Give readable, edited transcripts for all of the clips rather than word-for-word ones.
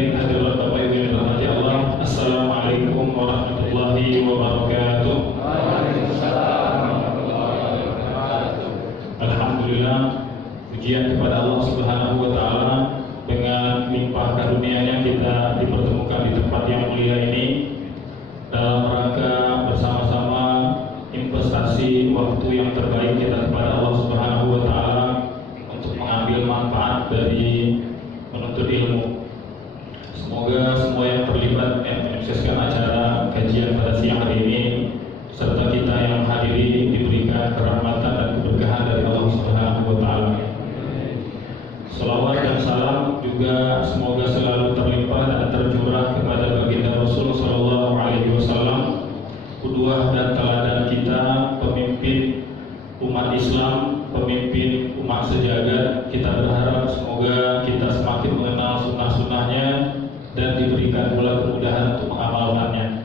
hadirin hadirat Bapak Ibu yang dirahmati Allah, Assalamualaikum warahmatullahi wabarakatuh. Waalaikumsalam warahmatullahi wabarakatuh. Alhamdulillah, pujian kepada Allah Subhanahu wa taala, dengan limpah karunia-Nya kita dipertemukan di tempat yang mulia ini dalam rangka bersama-sama investasi waktu yang terbaik kita kepada Allah Subhanahu wa taala untuk mengambil manfaat dari menuntut ilmu. Semoga semua yang terlibat yang menyukseskan acara kajian pada siang hari ini serta kita yang hadiri diberikan kerahmatan dan keberkahan dari Allah Subhanahu wa taala. Salawat dan salam juga semoga selalu terlimpah dan tercurah kepada baginda Rasul sallallahu alaihi wasallam, qudwah dan teladan kita, pemimpin umat Islam, pemimpin umat sejagat. Kita berharap semoga kita semakin mengenal sunnah-sunnahnya dan diberikan pula kemudahan untuk mengamalkannya.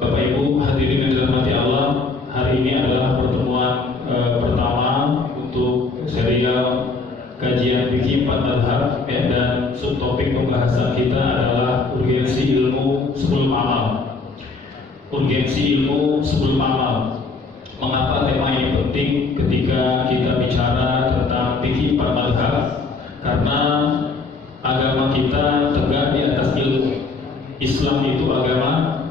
Bapak Ibu hadirin yang dirahmati Allah, hari ini adalah pertemuan pertama untuk serial kajian fikih 4 mazhab, dan subtopik pembahasan kita adalah urgensi ilmu sebelum amal. Urgensi ilmu sebelum amal. Mengapa tema ini penting ketika kita bicara tentang fikih 4 mazhab? Karena agama kita tegak di atas ilmu. Islam itu agama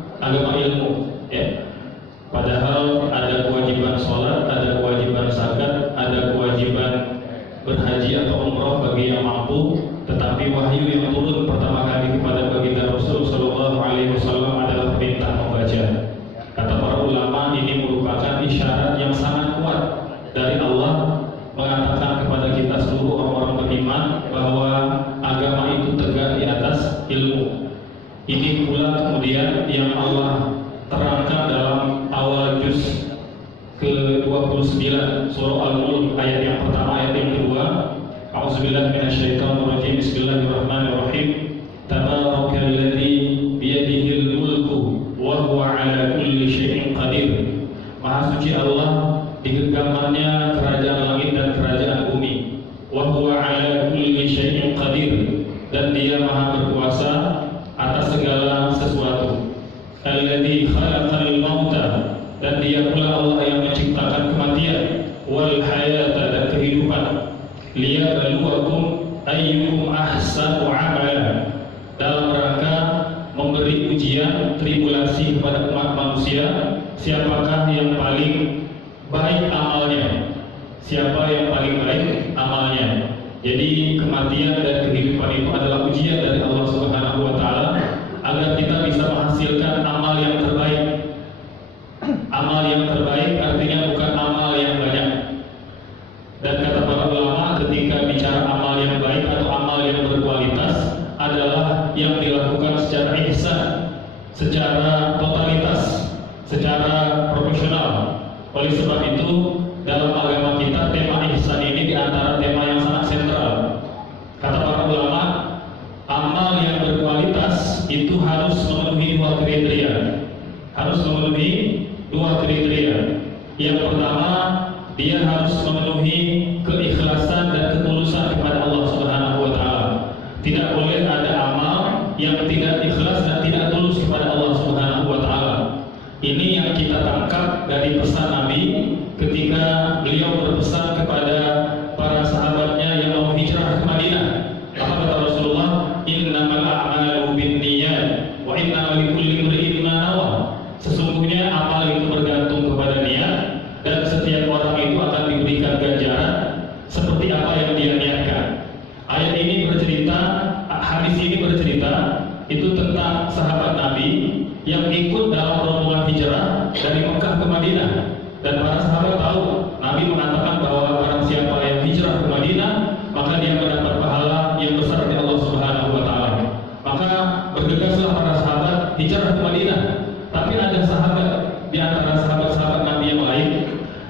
ilmu, ya. Padahal ada kewajiban sholat, ada kewajiban zakat, ada kewajiban berhaji atau umroh bagi yang mampu, tetapi wahyu yang turun pertama kali kepada baginda Rasul sallallahu alaihi wasallam adalah perintah membaca. Kata para ulama, ini merupakan isyarat yang sangat kuat dari Allah mengatakan kepada kita seluruh orang-orang beriman bahwa agama itu tegak di atas ilmu. Ini pula kemudian yang Allah terangkan dalam awal juz ke-29 surah Al-Mulk, ayat yang pertama, ayat yang kedua. A'udzubillahi minasyaitonirrajim. Bismillahirrahmanirrahim. Tabarakalladzi biyadihil mulku wa huwa 'ala kulli syai'in qadir. Maha suci Allah, di genggamannya kerajaan langit dan kerajaan bumi. Wa huwa 'ala kulli syai'in qadir, dan Dia Maha berkuasa atas segala sesuatu. Alladzi khalaqal mauta, dan Dia pula Allah yang menciptakan kematian, wal hayata, dan kehidupan, liyabluwakum ayyukum ahsanu amala, dalam rangka memberi ujian tribulasi kepada umat manusia, siapakah yang paling baik amalnya, siapa yang paling baik amalnya. Jadi kematian dan kehidupan itu adalah ujian dari Allah Subhanahu wa taala agar kita bisa menghasilkan amal yang terbaik. Amal yang terbaik artinya bukan amal yang banyak. Dan kata para ulama, ketika bicara amal yang baik atau amal yang berkualitas adalah yang dilakukan secara ihsan, secara totalitas, secara profesional. Oleh sebab itu, dalam agama kita tema ihsan ini di antara tema yang sangat sentral. Kata para ulama, amal yang berkualitas itu harus memenuhi 2 kriteria. Harus memenuhi 2 kriteria. Yang pertama, dia harus memenuhi keikhlasan dan ketulusan kepada Allah Subhanahu wa taala. Tidak boleh ada amal yang tidak ikhlas dan tidak tulus kepada Allah Subhanahu wa taala. Ini yang kita tangkap dari pesan Nabi ketika beliau berpesan kepada para sahabatnya yang mau hijrah ke Madinah. Apa kata Rasulullah? Innamal a'malu binniyat wa innamal likulli imri'in ma nawa. Sesungguhnya amal itu bergantung kepada niat, dan setiap orang itu akan diberikan ganjaran seperti apa yang dia niatkan. Ayat ini bercerita, hadis ini bercerita itu tentang sahabat Nabi yang ikut dalam rombongan hijrah dari Mekah ke Madinah. Dan para sahabat tahu, Nabi mengatakan bahwa barang siapa yang hijrah ke Madinah, maka dia mendapat pahala yang besar dari Allah Subhanahu wa taala. Maka bergegaslah para sahabat hijrah ke Madinah. Tapi ada sahabat di antara sahabat-sahabat Nabi yang lain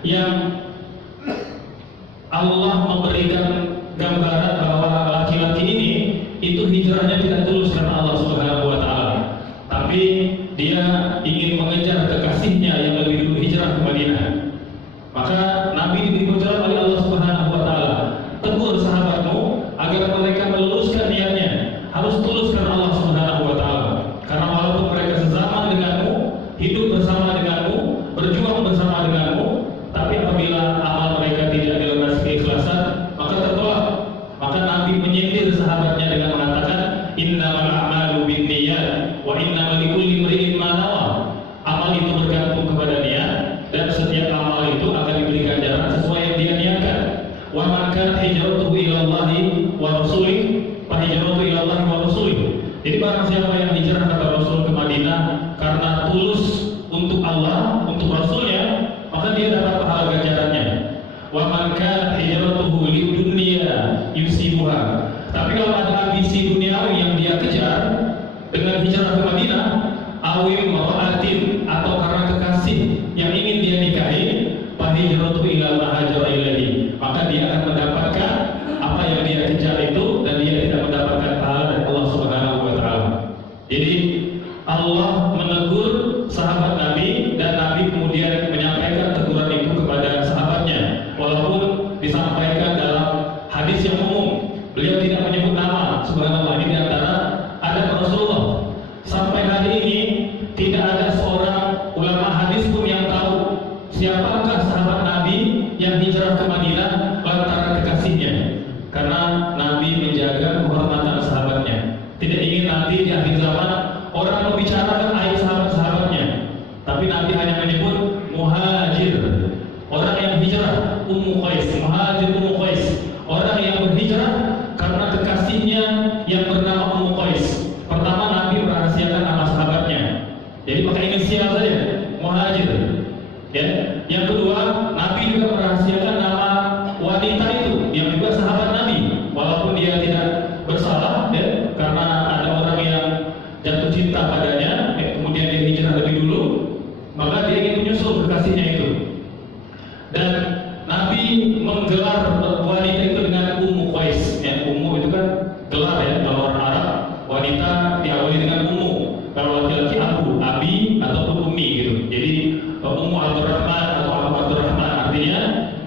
yang Allah memberikan gambaran bahwa laki-laki ini itu hijrahnya tidak tulus karena Allah Subhanahu wa taala, tapi dia ingin mengejar kekasihnya yang lebih dulu hijrah ke Madinah. Maka Nabi diberi pencerahan oleh Allah Subhanahu wa taala, tegur sahabatmu agar mereka meluruskan niatnya, harus tulus karena a'malu binniyat wa innamal likulli imri'in ma nawa. Amal itu bergantung kepada niat, dan setiap amal itu akan diberi ganjaran sesuai yang dia niatkan. Wa man kana hijratuhu ila Allahi wa rasulih fa hijratuhu ila Allahi wa rasulih. Jadi barang siapa yang hijrah kata Rasul ke Madinah karena tulus untuk Allah, untuk Rasulnya, maka dia dapat pahala ganjarannya. Wa man kana hijratuhu lidunya yusibuha. Tapi kalau ada ambisi duniawi yang dia kejar dengan hijrah ke Madinah, awim ma'atin, atau karena kekasih yang ingin dia nikahi, fa hijratuhu ila ma hajara ilaihi, maka dia akan mendapatkan apa yang dia kejar itu, dan dia tidak mendapatkan pahala dari Allah Subhanahu wa taala. Jadi Allah menegur sahabat Nabi, dan Nabi kemudian menyampaikan teguran itu kepada sahabatnya, walaupun disampaikan dalam hadis yang umum. Beliau tidak menyebut nama. Subhanallah, ini diantara adab Rasulullah. Sampai hari ini tidak ada seorang ulama hadis pun yang tahu siapakah sahabat Nabi yang hijrah ke Madinah lantaran kekasihnya, karena Nabi menjaga kehormatan sahabatnya. Tidak ingin nanti di akhir zaman orang membicarakan aib sahabat-sahabatnya, tapi Nabi hanya menyebut muhajir, orang yang hijrah, Ummu Qais, muhajir Ummu Qais, orang yang berhijrah karena kekasihnya yang bernama Ummu Qais. Pertama, Nabi merahasiakan nama sahabatnya, jadi pakai inisial saja, muhajir. Ya. Yang kedua, Nabi juga merahasiakan nama wanita itu yang juga sahabat Nabi, walaupun dia tidak bersalah, ya, karena ada orang yang jatuh cinta padanya, kemudian dia hijrah lebih dulu, maka dia ingin menyusul kekasihnya itu. Dan Nabi menggelar wanita itu dengan Ummu Qais. Ya, Ummu itu kan gelar, ya, kalau orang Arab wanita diawali dengan Ummu, kalau laki-laki Abu, Abi ataupun Ummi gitu. Jadi Ummu Abdurrahman atau Abu Abdurrahman, artinya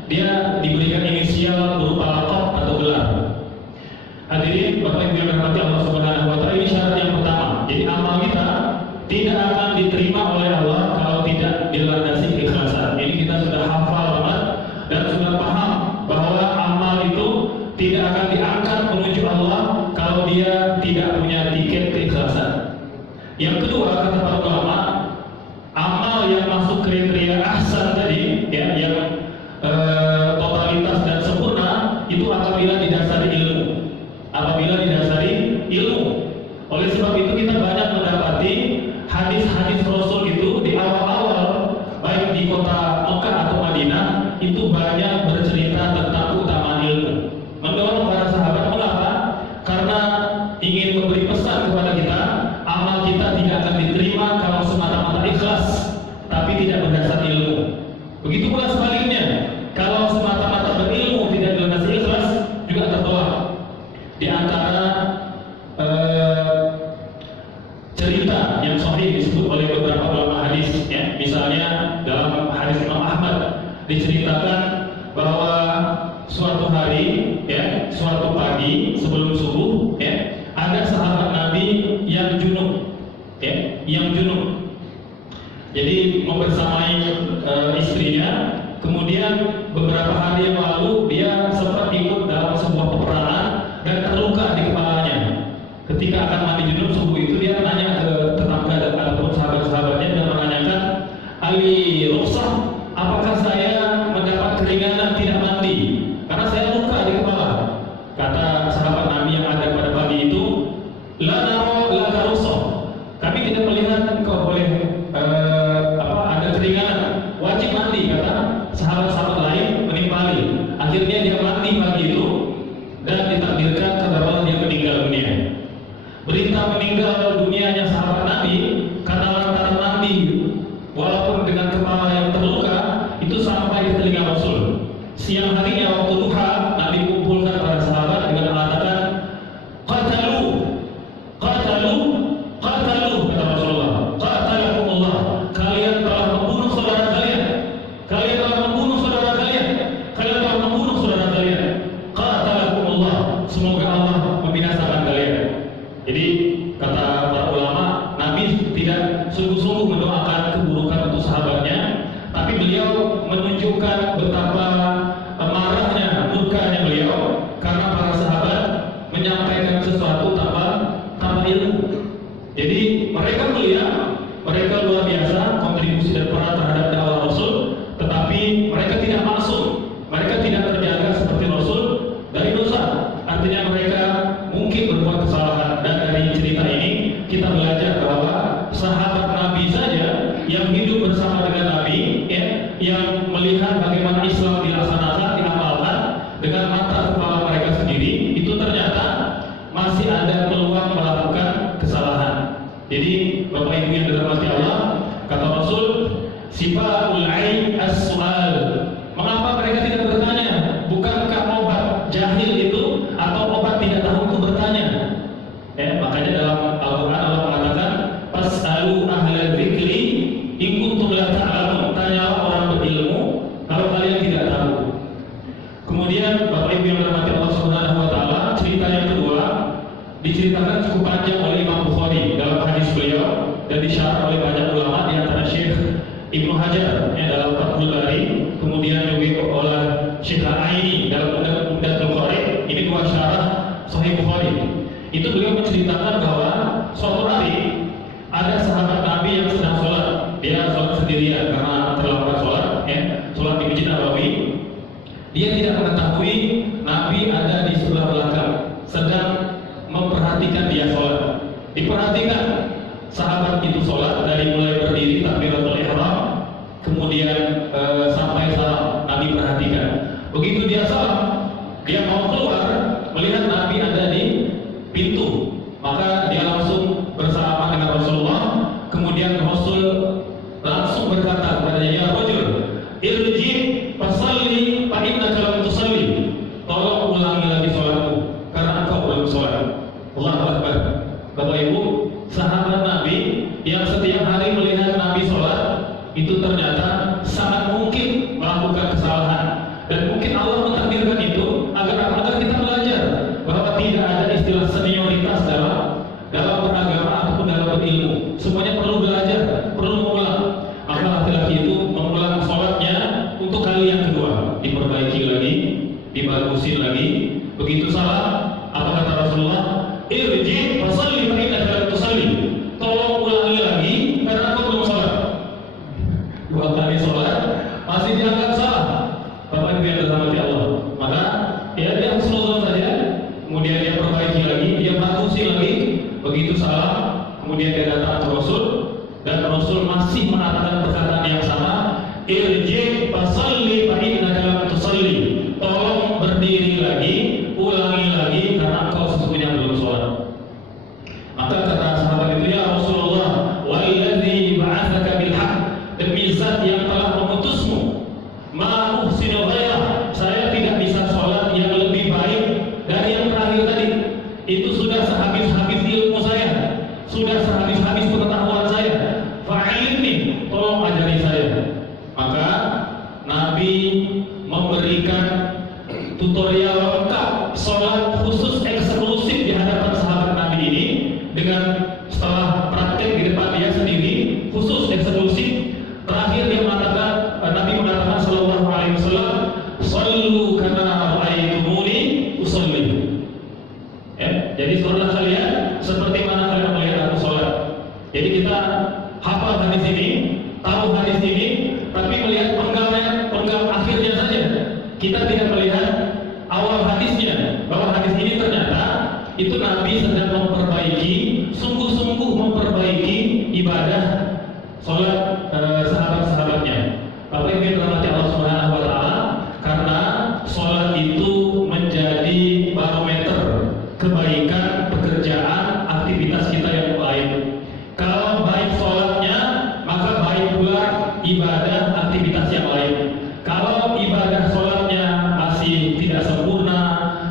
dia diberikan inisial berupa laqab atau gelar. Hadirin Bapak Ibu yang dirahmati Allah Subhanahu wa taala, ini syarat yang pertama. Jadi amal kita tidak akan diterima oleh Allah kalau tidak dilandasi keikhlasan. Ini kita sudah hafal banget dan sudah paham bahwa amal itu tidak akan diangkat menuju Allah kalau dia tidak punya tiket keikhlasan. Yang kedua, kata para ulama, amal yang masuk kriteria ahsan tadi, ya, yang totalitas dan sempurna, itu apabila didasari ilmu. Apabila didasari ilmu. Oleh sebab itu kita banyak mendapati hadis-hadis Rasul itu di awal-awal, baik di kota Mekah atau Madinah, itu banyak bercerita tentang keutamaan ilmu. Mendorong para sahabat, mengapa? Karena ingin memberi pesan kepada kita, amal kita tidak akan diterima kalau semata-mata ikhlas, tapi tidak berdasar ilmu. Begitu pula sebaliknya, kalau semata-mata berilmu tidak dilandasi ikhlas, juga tertolak. Di antara cerita yang sahih disebut oleh beberapa ulama hadis, ya, misalnya dalam hadis Imam Ahmad diceritakan bahwa suatu hari, ya, suatu pagi sebelum subuh, ya, ada sahabat Nabi yang junub, ya, yang junub. Jadi membersamai istrinya. Kemudian beberapa hari yang lalu dia sempat ikut dalam sebuah peperangan dan terluka di kepalanya. Ketika akan mandi junub subuh itu, dia menanya ke tetangga dan ataupun sahabat-sahabatnya dan menanyakan, Ali rukhsah, apakah saya mendapat keringanan tidak mandi karena saya luka di kepala? Kata sahabat Nabi yang ada pada pagi itu, la naro la rukhsah, kami tidak melihat engkau boleh ada keringanan, wajib mandi, kata sahabat-sahabat lain menimpali. Akhirnya dia mandi pagi itu dan ditakdirkan kata Allah dia meninggal dunia. Berita meninggal dunianya sahabat Nabi karena lantaran mandi, walaupun dengan kepala yang terluka, itu sampai di telinga Rasul. Siang harinya waktu duha, Nabi kumpulkan para sahabat dengan mengatakan, qatalu, qatalu, qatalu, kata Rasulullah, qatalakumullah, kalian telah membunuh saudara kalian, kalian telah membunuh saudara kalian, kalian telah membunuh saudara kalian, qatalakumullah, semoga Allah membinasakan kalian. Jadi kata para ulama, Nabi tidak sungguh-sungguh mendoakan keburukan untuk sahabatnya, tapi beliau menunjukkan betapa marahnya, murkanya beliau karena para sahabat menyampaikan sesuatu tanpa ilmu. Jadi mereka mulia, mereka luar biasa kontribusi dan peran terhadap dakwah Rasul, tetapi mereka tidak masuk, mereka tidak terjaga seperti Rasul dari dosa. Artinya mereka mungkin berbuat kesalahan, dan dari cerita ini kita belajar bahwa sahabat Nabi saja yang hidup bersama dengan Nabi, ya, yang melihat bagaimana Islam dilaksanakan, diamalkan dengan mata kepala mereka sendiri, itu ternyata masih ada peluang melakukan kesalahan. Jadi Bapak Ibu yang dirahmati Allah, kata Rasul, sifaul ain as-su'al. Mengapa mereka tidak bertanya? Bukankah obat jahil itu atau obat tidak tahu itu bertanya? Makanya dalam Al-Quran Allah mengatakan, fas'alu ahla dzikri in kuntum la ta'lamun. Tanyalah orang berilmu kalau kalian tidak tahu. Kemudian Bapak Ibu yang dirahmati Allah Subhanahu wa taala, cerita yang kedua diceritakan cukup panjang oleh Imam Bukhari dalam hadis beliau dan disyarah oleh banyak ulama, di antara Syekh Ibnu Hajar dalam Fathul Bari, kemudian juga oleh Syekh Al-Aini dalam Umdatul Qari. Ini dua syarah Sahih Bukhari. Itu beliau menceritakan bahwa suatu hari ada sahabat Nabi yang sedang sholat. Dia sholat sendirian karena terlambat sholat, sholat di Masjid Nabawi. Dia tidak mengetahui Nabi ada di sebelah belakang, sedang memperhatikan dia sholat. Diperhatikan sahabat itu sholat dari mulai berdiri takbiratul ihram, kemudian sampai salam. Nabi perhatikan. Begitu dia salam, dia mau keluar, melihat Nabi ada di pintu, maka dia langsung bersalaman dengan Rasulullah. Kemudian Rasul langsung berkata kepadanya, ya rajul, irji fasalli fa innaka lam tusalli. Tolong ulangi lagi sholatmu karena engkau belum sholat. Allahu Akbar. Bapak Ibu, sahabat Nabi yang setiap hari melihat Nabi sholat itu ternyata sangat mungkin melakukan kesalahan, dan mungkin Allah mentakdirkan itu agar kita belajar bahwa tidak ada istilah senioritas dalam beragama ataupun dalam berilmu. Semuanya perlu belajar, perlu mengulang. Maka laki-laki itu mengulang sholatnya untuk kali yang kedua, diperbaiki lagi, dibagusin lagi. Begitu salah, apa kata Rasulullah? Irji fasalli fa innaka lam tusalli. Tolong ulangi lagi karena kau belum sholat. Dua kali sholat masih dianggap salah. Bapak Ibu yang dirahmati Allah, maka ya dia husnuzon saja, kemudian dia perbaiki lagi, dia bagusi lagi. Begitu salah, kemudian dia datang ke Rasul, dan Rasul masih mengatakan perkataan yang sama, irji fasalli fa innaka lam tusalli. Tolong berdiri lagi, ulangi lagi karena engkau sesungguhnya belum sholat. Maka kata sahabat itu, ya Rasulullah, walladzi ba'atsaka bil haqq, demi zat yang telah mengutusmu, ma uhsinu ghairah, saya tidak bisa sholat yang lebih baik dari yang terakhir tadi. Itu sudah sehabis-habis ilmu saya, sudah sehabis-habis pengetahuan saya. Fa'alimni, tolong ajari saya. Maka Nabi memberikan tutorial lengkap sholat khusus eksklusif di hadapan sahabat Nabi ini, dengan setelah praktek di depan dia sendiri, khusus eksklusif. Terakhir dia mengatakan, Nabi mengatakan sallallahu alaihi wasallam, sallu kama ra'aitumuni usolli. Jadi sholat kalian seperti mana kalian melihat aku sholat. Jadi kita hafal hadis ini, tahu hadis ini, tapi melihat penggal akhirnya saja. Kita tidak melihat awal hadisnya, bahwa hadis ini ternyata itu Nabi sedang memperbaiki, sungguh-sungguh memperbaiki ibadah sholat sahabat-sahabatnya. Bapak Ibu yang dirahmati Allah Subhanahu wa taala, karena sholat itu menjadi barometer kebaikan pekerjaan aktivitas kita yang lain. Kalau baik sholatnya, maka baik pula ibadah aktivitas yang lain. Kalau ibadah sholatnya masih tidak sempurna,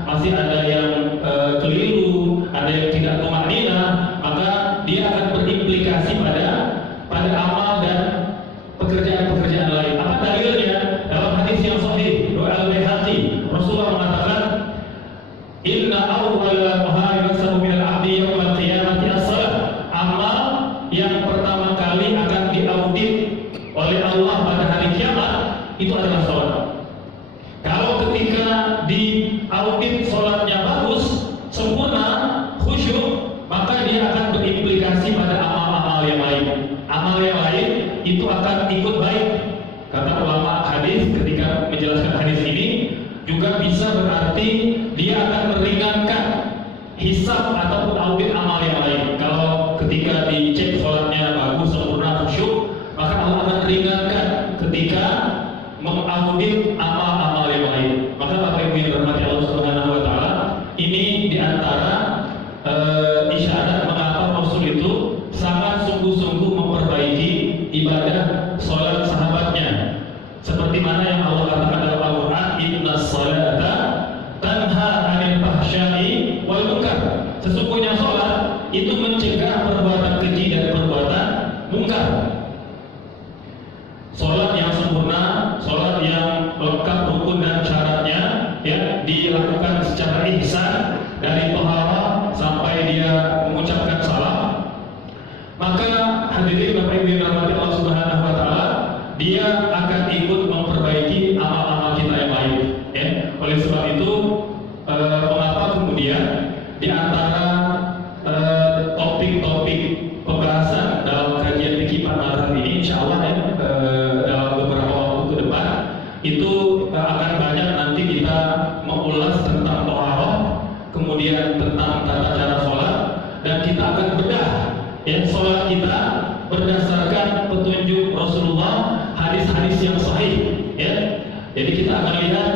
masih ada yang keliru, ada yang tidak tumanina, maka dia akan berimplikasi pada amal dan pekerjaan-pekerjaan lain. Apa dalilnya? Dalam hadis yang sahih, doa Al-Baihaqi, Rasulullah juga bisa berarti dia akan meringankan hisab ataupun audit amal yang lain. Kalau ketika dicek sholatnya bagus, sempurna, khusyuk, maka Allah akan ringankan ketika mengaudit amal-amal yang lain. Maka Bapak Ibu yang dirahmati Allah Subhanahu wa taala, ini diantara isyarat mengapa Rasul itu sangat sungguh-sungguh memperbaiki ibadah sholat sahabatnya. Seperti mana yang Allah katakan dalam Al-Quran, inna salata tanha anil fahsya'i wal munkar. Sesungguhnya sholat itu mencegah perbuatan keji dan perbuatan munkar. Sholat yang sempurna, sholat yang lengkap rukun dan syaratnya, ya, dilakukan secara ihsan dari tohara sampai dia mengucapkan salam. Maka hadirin Bapak Ibu yang dirahmati Allah Subhanahu wa taala, dia akan ikut memperbaiki amal-amal kita yang lain, ya. Oleh sebab itu, mengapa kemudian di antara topik-topik pembahasan dalam kajian fikih Madhab ini, insyaallah ya, dalam beberapa waktu ke depan itu akan banyak nanti kita mengulas tentang toharoh, kemudian tentang tata cara sholat, dan kita akan bedah ya sholat kita berdasarkan petunjuk Rasulullah, hadis-hadis yang sahih, ya. Jadi kita akan lihat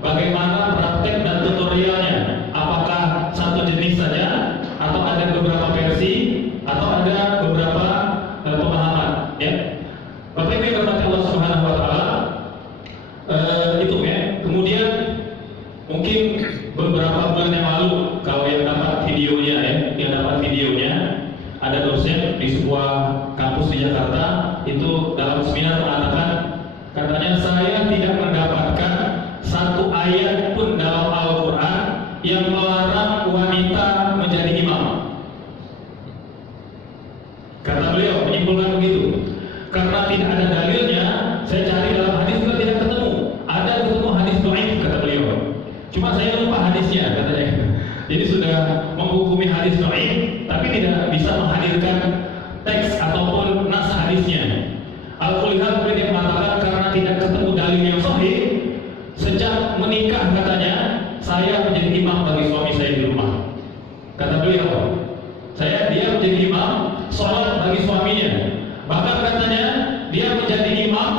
bagaimana praktek dan tutorialnya. Apakah satu jenis saja, atau ada beberapa versi, atau ada beberapa pemahaman, ya. Bapak Ibu yang dirahmati Allah Subhanahu wa taala, itu ya. Kemudian mungkin beberapa bulan yang lalu, kalau yang dapat videonya ada dosen di sebuah kampus di Jakarta itu dalam seminar mengatakan, katanya saya tidak mendapatkan satu ayat pun dalam Al-Quran yang melarang wanita menjadi imam. Kata beliau menyimpulkan begitu. Karena tidak ada dalilnya, saya cari dalam hadis juga tidak ketemu. Ada ketemu hadis dhaif, kata beliau. Cuma saya lupa hadisnya, katanya. Jadi sudah menghukumi hadis dhaif, tapi tidak bisa menghadirkan teks ataupun nas hadisnya. Al-Qulihal kemudian mengatakan karena tidak ketemu dalil yang sahih, sejak menikah katanya saya menjadi imam bagi suami saya di rumah. Kata beliau, dia menjadi imam sholat bagi suaminya. Bahkan katanya dia menjadi imam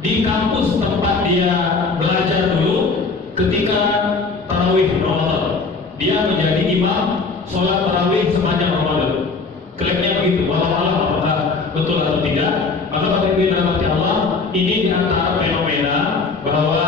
di kampus tempat dia belajar dulu ketika tarawih Ramadan. Dia menjadi imam sholat tarawih sepanjang Ramadan. Klaimnya begitu. Walau alam apakah betul atau tidak. Maka Bapak Ibu yang dirahmati Allah, ini di antara fenomena bahwa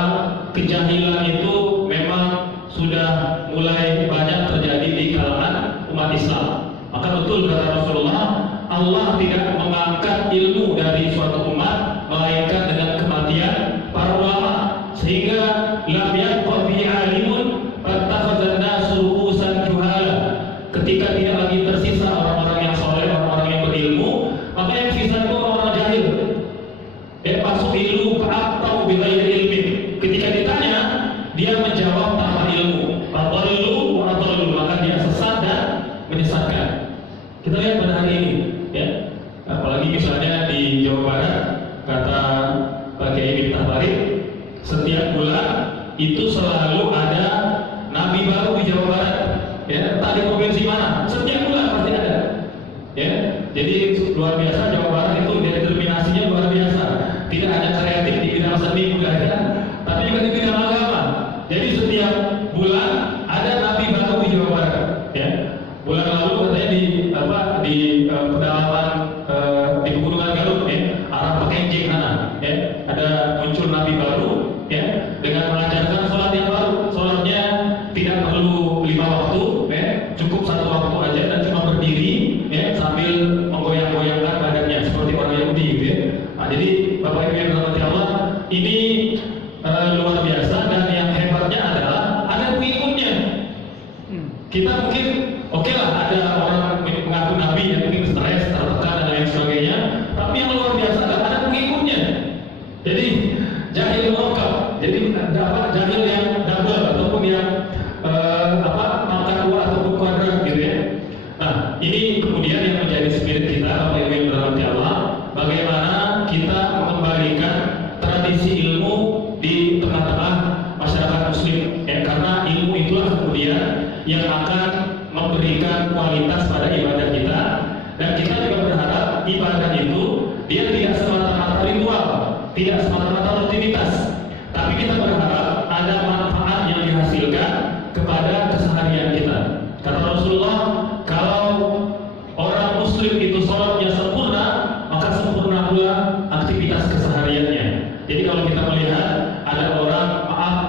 kejahilan itu memang sudah mulai banyak terjadi di kalangan umat Islam. Maka betul kata Rasulullah, Allah tidak mengangkat ilmu dari suatu umat melainkan dengan kematian para ulama, sehingga lam yabqa fi alimun fattakhadhan nasu ru'usan juhala. Ketika tidak lagi tersisa orang-orang yang saleh, orang-orang yang berilmu, maka yang sisa itu orang jahil. Masuk ilmu atau bighairi ilmin. Ketika ditanya, dia menjawab tanpa ilmu. Fadallu wa adallu, maka dia sesat dan menyesatkan. Kita lihat pada hari ini, ya. Apalagi misalnya di Jawa Barat, kata Pak Kiai Miftah Farid, setiap bulan itu selalu ada nabi baru di Jawa Barat. Ya, entah di provinsi mana, setiap bulan pasti ada. Ya, jadi luar biasa Jawa Barat itu determinasinya luar biasa. Tidak hanya kreatif di bidang seni budaya, tapi juga di bidang agama. Jadi setiap bulan ada nabi baru di Jawa Barat. Ya, bulan lalu katanya di pedalaman di Pegunungan Garut, ya, arah Pekenjing sana, ya, ada muncul nabi baru, ya, dengan mengajarkan sholat yang baru. Sholatnya tidak perlu 5 waktu, ya, cukup 1 waktu aja dan cuma berdiri, ya, sambil menggoyang-goyangkan badannya seperti orang Yahudi, gitu ya. Nah, jadi Bapak Ibu yang dirahmati Allah, ini luar biasa, dan yang hebatnya adalah ada pengikutnya. Kita mungkin oke lah, ada orang mengaku nabi yang mungkin stres, tertekan dan lain sebagainya, tapi yang luar biasa adalah ada pengikutnya. Jadi jahil lokal, jadi jahil yang double ataupun yang pangkat 2 ataupun kuadrat, gitu ya. Nah, ini kemudian yang menjadi spirit kita, Bapak Ibu yang dirahmati Allah, bagaimana kita mengembalikan tradisi ilmu di tengah-tengah masyarakat totalitas pada ibadah kita, dan kita juga berharap ibadah itu dia tidak semata-mata ritual, tidak semata-mata rutinitas, tapi kita berharap ada manfaat yang dihasilkan kepada keseharian kita. Kata Rasulullah, kalau orang muslim itu sholatnya sempurna, maka sempurna pula aktivitas kesehariannya. Jadi kalau kita melihat ada orang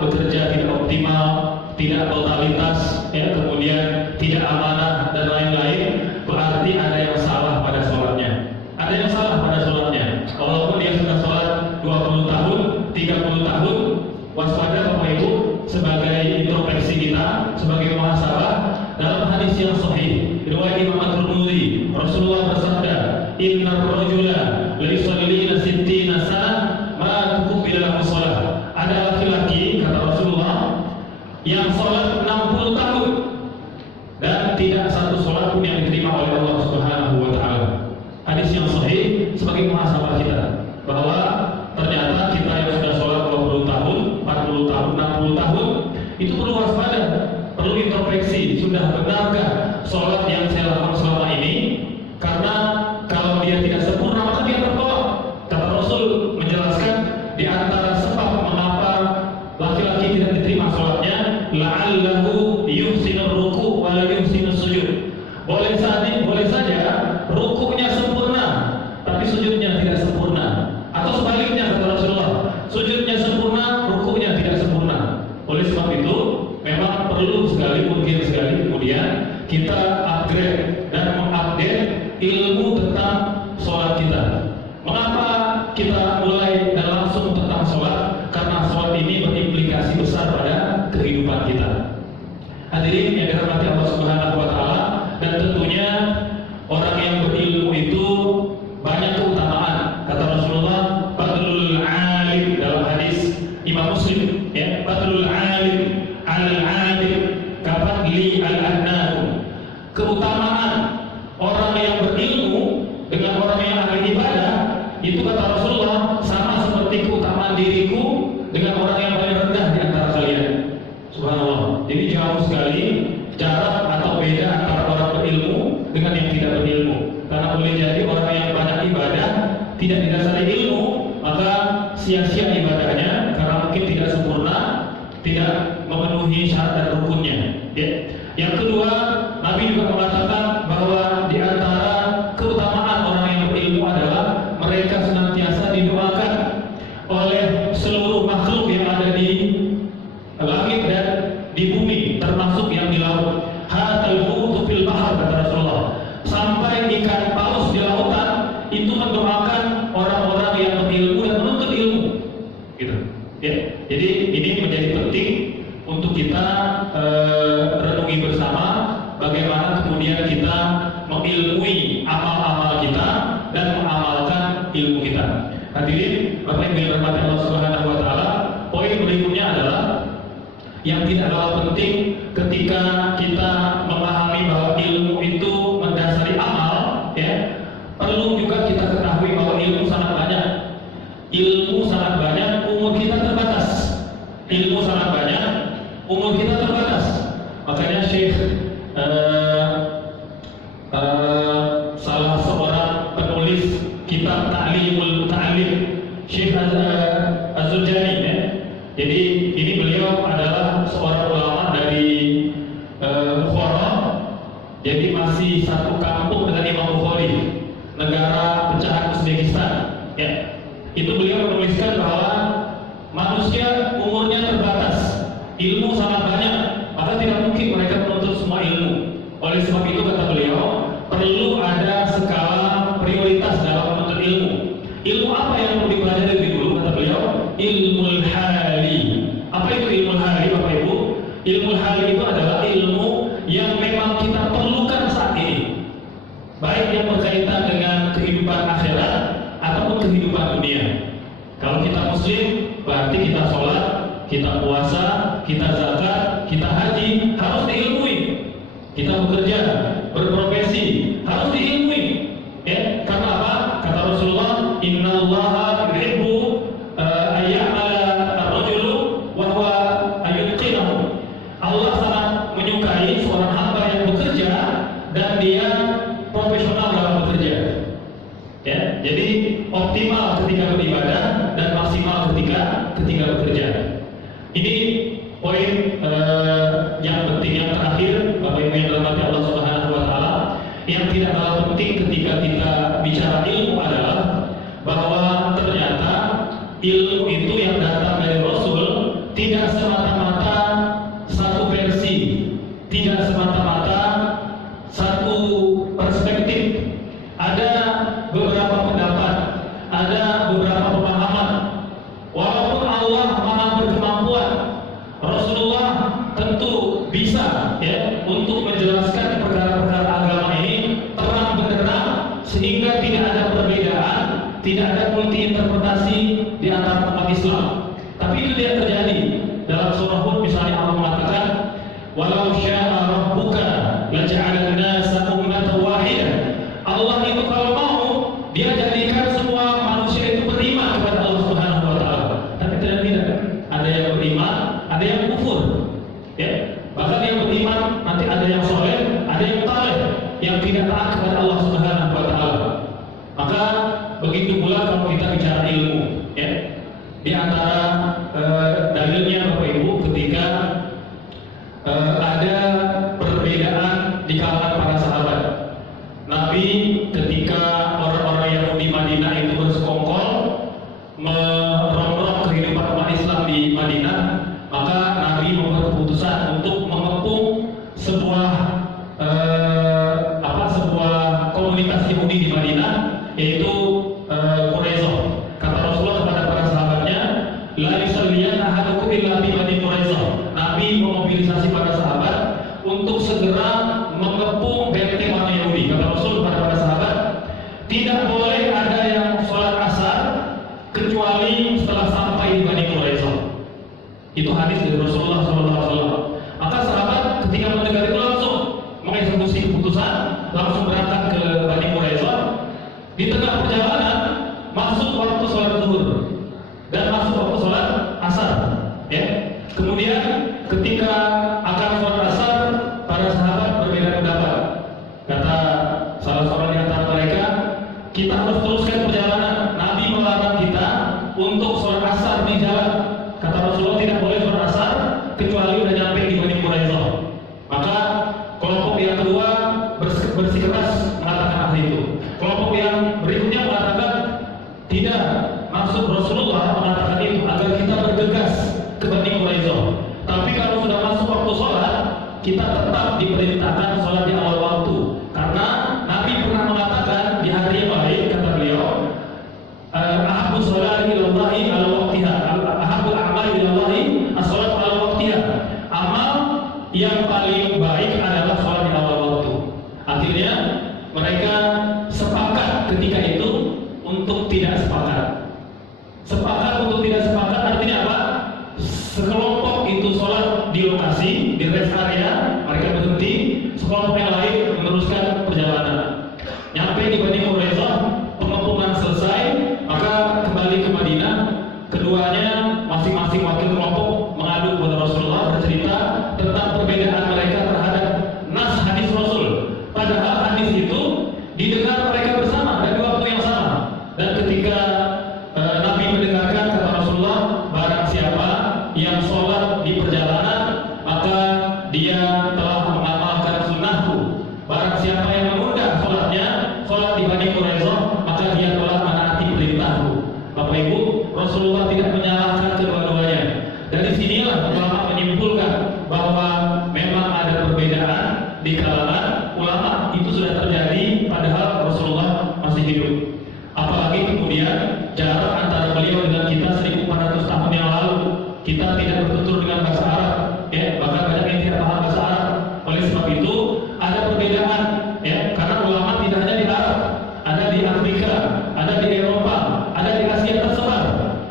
bekerja tidak optimal, tidak totalitas, ya, kemudian tidak amanah dan lain-lain, berarti ada yang salah pada sholatnya. Ada yang salah pada sholatnya. Walaupun dia sudah sholat 20 tahun, 30 tahun, waspada Bapak Ibu, sebagai introspeksi kita, sebagai muhasabah. Dalam hadis yang sahih riwayat Imam At-Tirmidzi, Rasulullah bersabda, "Innar rajula la yusalli 60 sana ma tuqbila lahu shalah." Ada laki-laki, kata Rasulullah, yang sholat 60 tahun dan tidak satu sholat pun yang diterima oleh Allah Subhanahu wa taala. Hadis yang sahih sebagai muhasabah kita bahwa ternyata kita yang sudah sholat 20 tahun, 40 tahun, 60 tahun itu perlu waspada, perlu introspeksi. Sudah benarkah sholat yang saya lakukan selama ini? Karena kalau dia tidak sempurna maka dia tertolak. Kata Rasul menjelaskan di antara sebab mengapa laki-laki tidak diterima sholatnya, la'allahu yuhsinur ruku' wa la yuhsinus sujud. Boleh saja rukuknya sempurna tapi sujudnya tidak sempurna, atau sebaliknya kata Rasulullah, sujudnya sempurna, rukuknya tidak sempurna. Oleh sebab itu memang perlu sekali, mungkin sekali kemudian kita upgrade dan mengupdate ilmu tentang sholat kita. Mengapa kita mulai dan langsung tentang sholat? Karena sholat ini berimplikasi besar pada kehidupan kita. Hadirin yang dirahmati Allah Subhanahu wa taala, dan tentunya orang yang berilmu itu banyak keutamaan. Kata Rasulullah, badlul alim, dalam hadis Imam Muslim, ya, badlul alim al-alim kafadli al-adnakum. Keutamaan orang yang berilmu dengan orang yang ahli ibadah itu, kata Rasulullah, sama seperti keutamaan diriku dengan orang yang paling rendah di antara kalian. Subhanallah. Jadi jauh sekali jarak atau beda antara orang berilmu dengan yang tidak berilmu. Karena boleh jadi orang yang banyak ibadah tidak didasari ilmu, maka sia-sia ibadahnya karena mungkin tidak sempurna, tidak memenuhi syarat dan rukunnya. Ya. Yang kedua, Nabi juga mengatakan bahwa di antara keutamaan orang yang berilmu adalah mereka senantiasa didoakan oleh seluruh makhluk yang ada di langit dan di bumi, termasuk yang di laut. Hatal hutu fil bahar, kata Rasulullah, sampai ikan paus di lautan itu mendoakan orang-orang yang berilmu dan menuntut ilmu, gitu. Ya. Jadi ini menjadi penting untuk kita renungi bersama bagaimana kemudian kita mengilmui amal-amal kita dan mengamalkan ilmu kita. Hadirin Bapak Ibu yang dirahmati Allah Subhanahu wa taala, poin berikutnya adalah yang tidak kalah penting ketika kita memahami bahwa ilmu itu mendasari amal, ya, perlu juga kita ketahui bahwa ilmu sangat banyak. Ilmu sangat banyak, umur kita terbatas. Ilmu sangat banyak, umur kita terbatas. Makanya Syekh salah seorang penulis kitab Ta'limul Muta'allim, Syekh Az-Zurjani, ya. Jadi ini beliau adalah seorang ulama dari Bukhara. Jadi masih satu kampung dengan Imam Bukhari, negara pecahan Uzbekistan, ya. Itu beliau menuliskan bahwa manusia umurnya terbatas, ilmu sangat banyak, maka tidak mungkin mereka menuntut semua ilmu. Oleh sebab itu kata beliau, perlu ada skala prioritas dalam menuntut ilmu. Ilmu apa yang perlu dipelajari lebih dulu, kata beliau? Ilmul hali. Apa itu ilmul hali, Bapak Ibu? Ilmul hali itu adalah ilmu yang memang kita perlukan saat ini, baik yang berkaitan dengan kehidupan akhirat ataupun kehidupan dunia. Kalau kita muslim, berarti kita sholat, kita puasa, kita zakat, kita haji, harus diilmui. Kita bekerja, berprofesi, harus diilmui. Ya, karena apa? Kata Rasulullah, Innallaha yuhibbu ayya'mala ar-rajulu wa huwa ayyutqinahu. Allah sangat menyukai seorang hamba yang bekerja dan Jadi optimal ketika beribadah dan maksimal ketika bekerja. Ini poin yang penting yang terakhir, Bapak Ibu yang dirahmati Allah Subhanahu wa taala, yang tidak kalah penting ketika kita bicara ilmu adalah bahwa ternyata ilmu itu yang datang dari Rasul tidak semata-mata satu versi, tidak semata-mata satu perspektif. Ada beberapa pendapat, ada beberapa pemahaman. Walaupun Allah Maha berkemampuan, Rasulullah tentu bisa ya untuk menjelaskan perkara-perkara agama ini terang benderang sehingga tidak ada perbedaan, tidak ada multi interpretasi di antara umat Islam. Tapi itu tidak terjadi. Dalam surah Hud misalnya Allah mengatakan, "Walau syaa rabbuka laja'alan nasa ummatan wahidah." Allah itu kalau mau dia jadikan semua manusia itu beriman kepada Allah Subhanahu wa taala. Tapi tidak. Ada yang beriman, ada yang kufur. Ya. Bahkan yang beriman nanti ada yang soleh, ada yang taleh, yang tidak taat kepada Allah Subhanahu wa taala. Maka begitu pula kalau kita bicara ilmu, ya. Di antara dalilnya Bapak Ibu ketika ada perbedaan di kalangan para sahabat. Nabi ketika orang-orang Yahudi Madinah itu bersekongkol merongrong kehidupan umat Islam di Madinah, maka Nabi membuat keputusan untuk mengepung sebuah sebuah komunitas Yahudi di Madinah, yaitu Quraisyah. Kata Rasulullah kepada para sahabatnya, la yusalliyan ahadukum illa bi Bani Quraisyah. Nabi memobilisasi para sahabat untuk segera mengepung benteng orang Yahudi. Kata Rasul kepada para sahabat, tidak boleh ada yang sholat asar kecuali setelah sampai di Bani Quraisyah. Itu hadis dari Rasulullah SAW. Maka sahabat ketika mendengar itu langsung mengeksekusi keputusan, langsung berangkat ke Bani Quraisyah. Di tengah perjalanan masuk waktu sholat zuhur dan masuk waktu sholat asar. Ya. Kemudian ketika akan sholat asar, para sahabat berbeda pendapat. Kata salah seorang di antara mereka, kita harus teruskan perjalanan. Nabi melarang kita untuk sholat asar di jalan. Kata Rasulullah tidak boleh sholat asar kecuali udah nyampe di Bani Quraisyah. Maka kelompok yang kedua bersikeras mengatakan hal itu. Kelompok yang berikutnya mengatakan tidak. Maksud Rasulullah mengatakan itu agar kita bergegas ke Bani Quraisyah. Tapi kalau sudah masuk waktu sholat, kita tetap diperintahkan sholat di awal waktu. Karena Nabi pernah mengatakan di hari yang lain, kata beliau, ahabbu sholati ilallahi ala waqtiha, ahabbul a'mali ilallahi as-sholatu ala waqtiha. Amal yang paling baik adalah sholat di awal waktu. Akhirnya mereka sepakat ketika itu untuk tidak sepakat. Sepakat untuk tidak sepakat artinya apa? Sekelompok itu sholat di lokasi, di rest area, mereka berhenti. Sekelompok yang lain meneruskan perjalanan. Nyampe di Bani Quraisyah, pengepungan selesai, maka kembali ke Madinah. Keduanya masing-masing wakil kelompok mengadu kepada Rasulullah, bercerita tentang perbedaan mereka terhadap nas hadis Rasul. Padahal hadis itu didengar mereka bersama dan di waktu yang sama. Dan ketika Nabi mendengarkan, kata Rasulullah, barang siapa yang sholat di perjalanan, maka dia telah mengamalkan sunnahku. Barang siapa yang menunda sholatnya, sholat di Bani Quraisyah, maka dia telah menaati perintahku. Bapak Ibu, Rasulullah tidak menyalahkan kedua-duanya. Dari sinilah ulama menyimpulkan bahwa memang ada perbedaan di kalangan ulama. Itu sudah terjadi padahal Rasulullah masih hidup. Apalagi kemudian jarak antara beliau dengan kita 1400 tahun yang lalu. Kita tidak bertutur dengan bahasa Arab, ya, bahkan banyak yang tidak paham bahasa Arab. Oleh sebab itu ada perbedaan, ya, karena ulama tidak hanya di Arab, ada di Afrika, ada di Eropa, ada di Asia tersebar,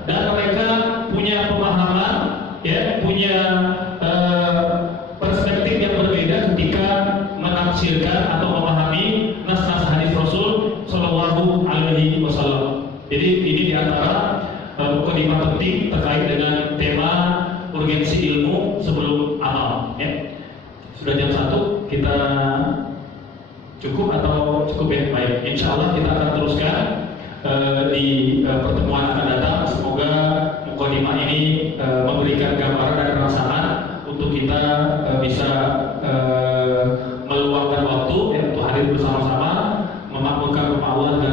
dan mereka punya pemahaman, ya, punya perspektif yang berbeda ketika menafsirkan atau memahami nas-nas hadis Rasul Shallallahu Alaihi Wasallam. Jadi ini diantara mukadimah penting terkait dengan tema urgensi ilmu sebelum amal. Ya. Sudah jam 1, kita cukup atau cukup ya? Baik, insya Allah kita akan teruskan di pertemuan akan datang. Semoga mukadimah ini memberikan gambaran dan perasaan untuk kita bisa meluangkan waktu untuk hadir bersama-sama memakmurkan rumah Allah dan